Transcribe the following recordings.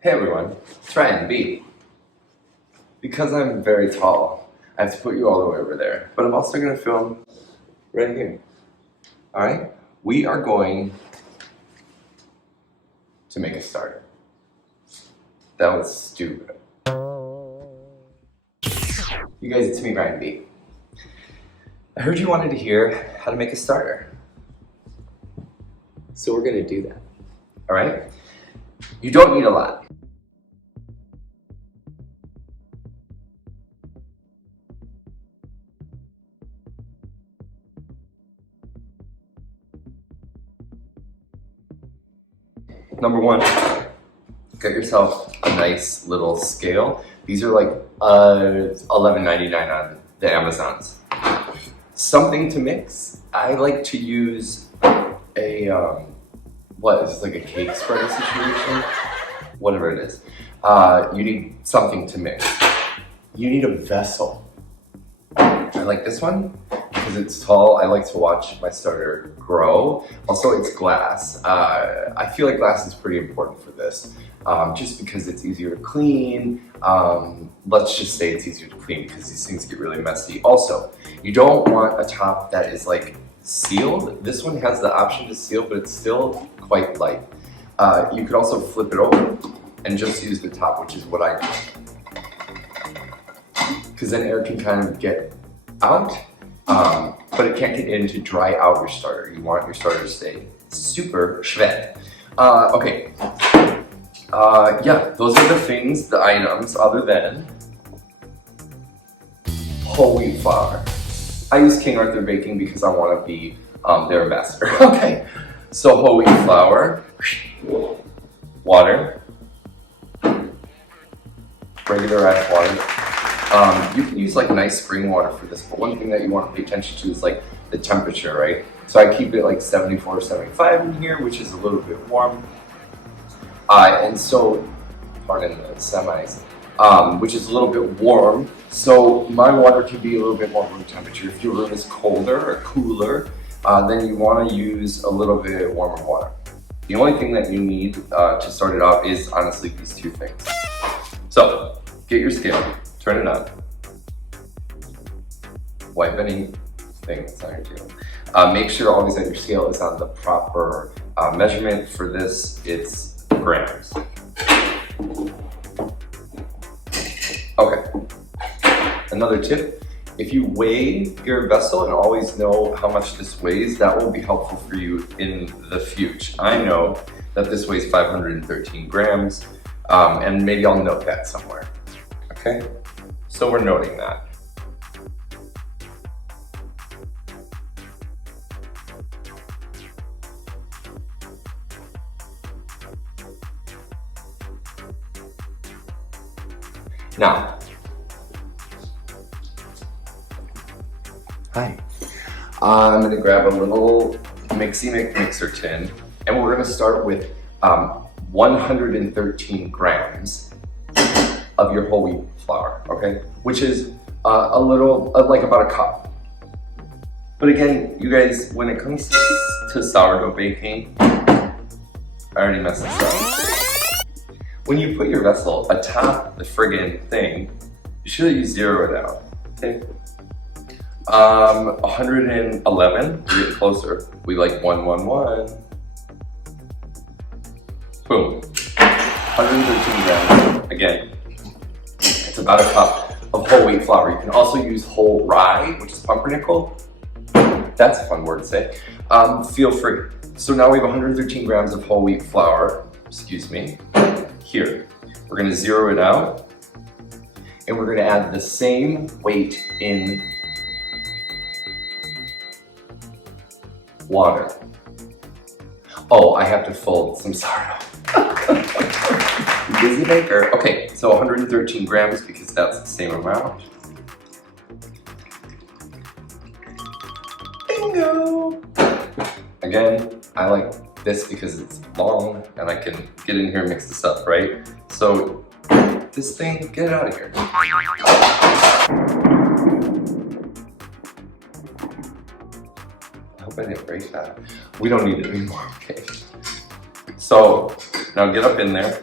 Hey everyone, it's Ryan B. Because I'm very tall, I have to put you all the way over there, but I'm also going to film right here. Alright? We are going to make a starter. That was stupid. You guys, it's me, Ryan B. I heard you wanted to hear how to make a starter. So we're going to do that. Alright? You don't need a lot. Number one, get yourself a nice little scale. These are like $11.99 on the Amazons. Something to mix. I like to use a, what is this, like a cake spreader situation? Whatever it is. You need something to mix. You need a vessel. I like this one because it's tall. I like to watch my starter grow. Also, it's glass. I feel like glass is pretty important for this, just because it's easier to clean. Let's just say it's easier to clean because these things get really messy. Also, you don't want a top that is like sealed. This one has the option to seal, but it's still quite light. You could also flip it over and just use the top, which is what I do. Because then air can kind of get out, but it can't get in to dry out your starter. You want your starter to stay super schwet. Okay, yeah, those are the things, the items, other than whole wheat flour. I use King Arthur Baking because I want to be their ambassador. Okay, so whole wheat flour, water, regular ass water. You can use like nice spring water for this, but one thing that you want to pay attention to is like the temperature, right? So I keep it like 74 or 75 in here, which is a little bit warm. And so, pardon the semis, which is a little bit warm. So my water can be a little bit more room temperature. If your room is colder or cooler, then you want to use a little bit warmer water. The only thing that you need to start it out is honestly these two things. So get your scale. Turn it on. Wipe anything that's on your table. Make sure always that your scale is on the proper measurement. For this, it's grams. Okay. Another tip, if you weigh your vessel and always know how much this weighs, that will be helpful for you in the future. I know that this weighs 513 grams, and maybe I'll note that somewhere. Okay? So we're noting that. Now, hi. I'm gonna grab a little mixer tin, and we're gonna start with 113 grams of your whole wheat flour, okay? Which is a little, like about a cup. But again, you guys, when it comes to sourdough baking, I already messed this up. When you put your vessel atop the friggin' thing, you should zero it out, okay? 111, we're getting closer. We like 111. Boom. 113 grams, again. It's about a cup of whole wheat flour. You can also use whole rye, which is pumpernickel. That's a fun word to say. Feel free. So now we have 113 grams of whole wheat flour, excuse me, here. We're gonna zero it out, and we're gonna add the same weight in water. Oh, I have to fold some sourdough. Busy baker. Okay, so 113 grams because that's the same amount. Bingo! Again, I like this because it's long and I can get in here and mix this up, right? So this thing, get it out of here. I hope I didn't break that. We don't need it anymore, okay? So now get up in there.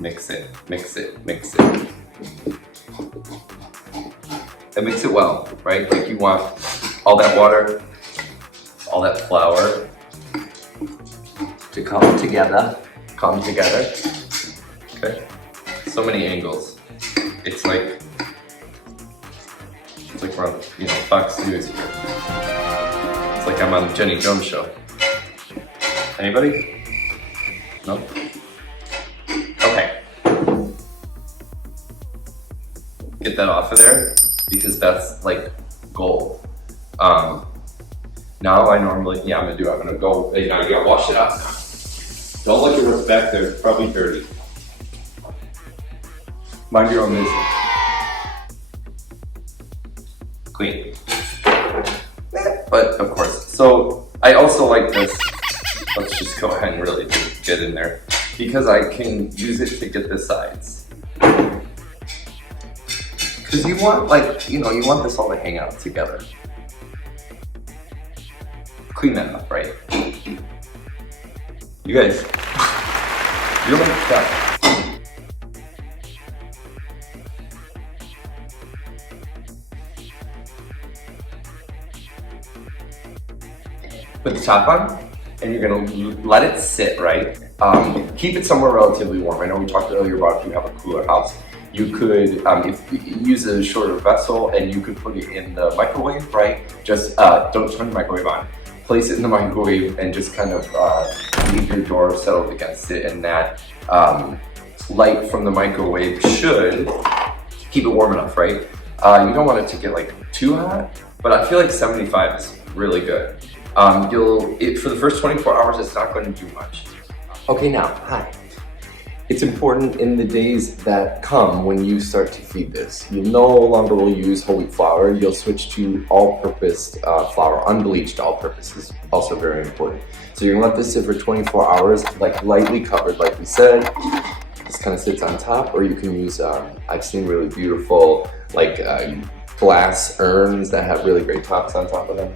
mix it, mix it, mix it. And mix it well, right? Like you want all that water, all that flour to come together. Okay? So many angles. It's like we're on, you know, Fox News here. It's like I'm on Jenny Jones show. Anybody? No? Okay. Get that off of there because that's like gold. Now I normally, I'm gonna go, you know, I gotta wash it up now. Don't look at what's back there, it's probably dirty. Mind your own business. Clean. But of course, so I also like this. Let's just go ahead and really get in there because I can use it to get the sides. Because you want, like, you know, you want this all to hang out together. Clean that up, right? You guys, you're like that. Put the top on, and you're gonna let it sit, right? Keep it somewhere relatively warm. I know we talked earlier about if you have a cooler house, you could if you use a shorter vessel and you could put it in the microwave, right? Just don't turn the microwave on. Place it in the microwave and just kind of leave your door settled against it, and that light from the microwave should keep it warm enough, right? You don't want it to get like too hot, but I feel like 75 is really good. For the first 24 hours, it's not going to do much. Okay, now, hi. It's important in the days that come when you start to feed this. You no longer will use whole wheat flour. You'll switch to all-purpose flour. Unbleached all-purpose is also very important. So you're gonna let this sit for 24 hours, like lightly covered, like we said. This kind of sits on top, or you can use, I've seen really beautiful, like glass urns that have really great tops on top of them.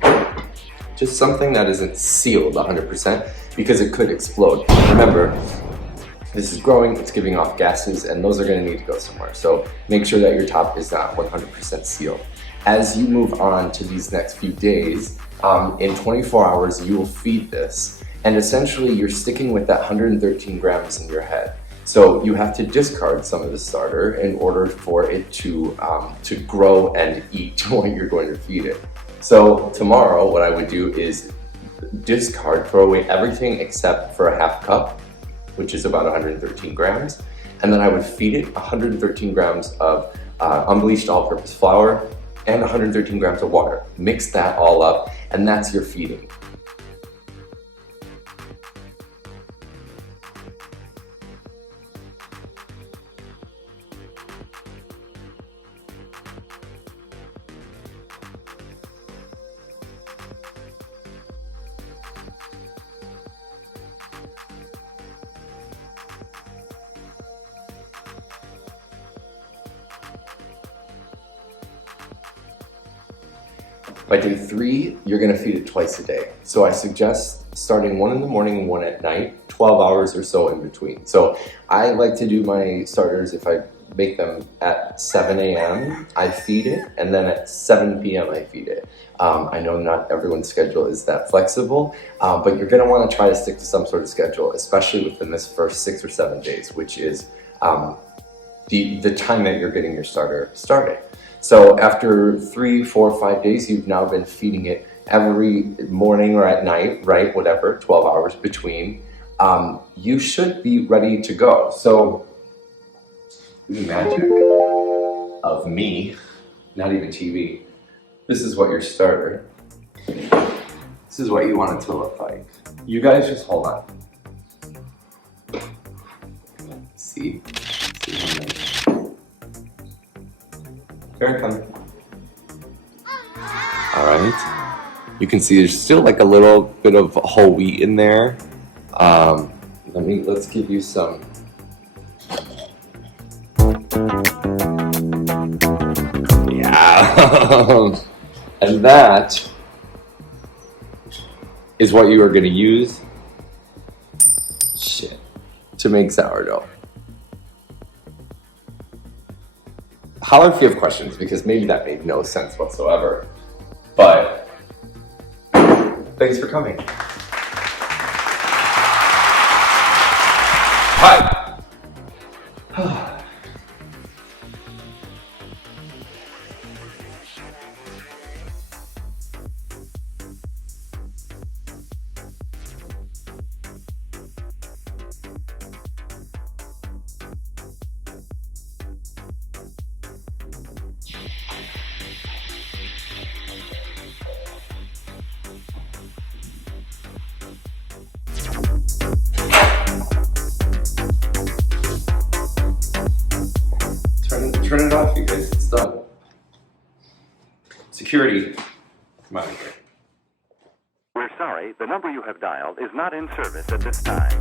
Just something that isn't sealed 100% because it could explode. Remember, this is growing, it's giving off gases, and those are gonna need to go somewhere. So make sure that your top is not 100% sealed. As you move on to these next few days, in 24 hours, you will feed this, and essentially you're sticking with that 113 grams in your head. So you have to discard some of the starter in order for it to grow and eat what you're going to feed it. So tomorrow, what I would do is discard, throw away everything except for a half cup, which is about 113 grams. And then I would feed it 113 grams of unbleached all-purpose flour and 113 grams of water. Mix that all up, and that's your feeding. By day 3, you're gonna feed it twice a day. So I suggest starting 1 in the morning and 1 at night, 12 hours or so in between. So I like to do my starters, if I make them at 7 a.m., I feed it, and then at 7 p.m. I feed it. I know not everyone's schedule is that flexible, but you're gonna wanna try to stick to some sort of schedule, especially within this first 6 or 7 days, which is the time that you're getting your starter started. So after 3, 4, 5 days, you've now been feeding it every morning or at night, right? Whatever, 12 hours between. You should be ready to go. So the magic of me, not even TV. This is what your starter. This is what you want it to look like. You guys just hold on. See? Here I come. All right. You can see there's still like a little bit of whole wheat in there. Let's give you some. Yeah. And that is what you are going to use to make sourdough. Holler if you have questions, because maybe that made no sense whatsoever. But thanks for coming. Hi. Turn it off, you guys. It's done. Security. Come out of here. We're sorry, the number you have dialed is not in service at this time.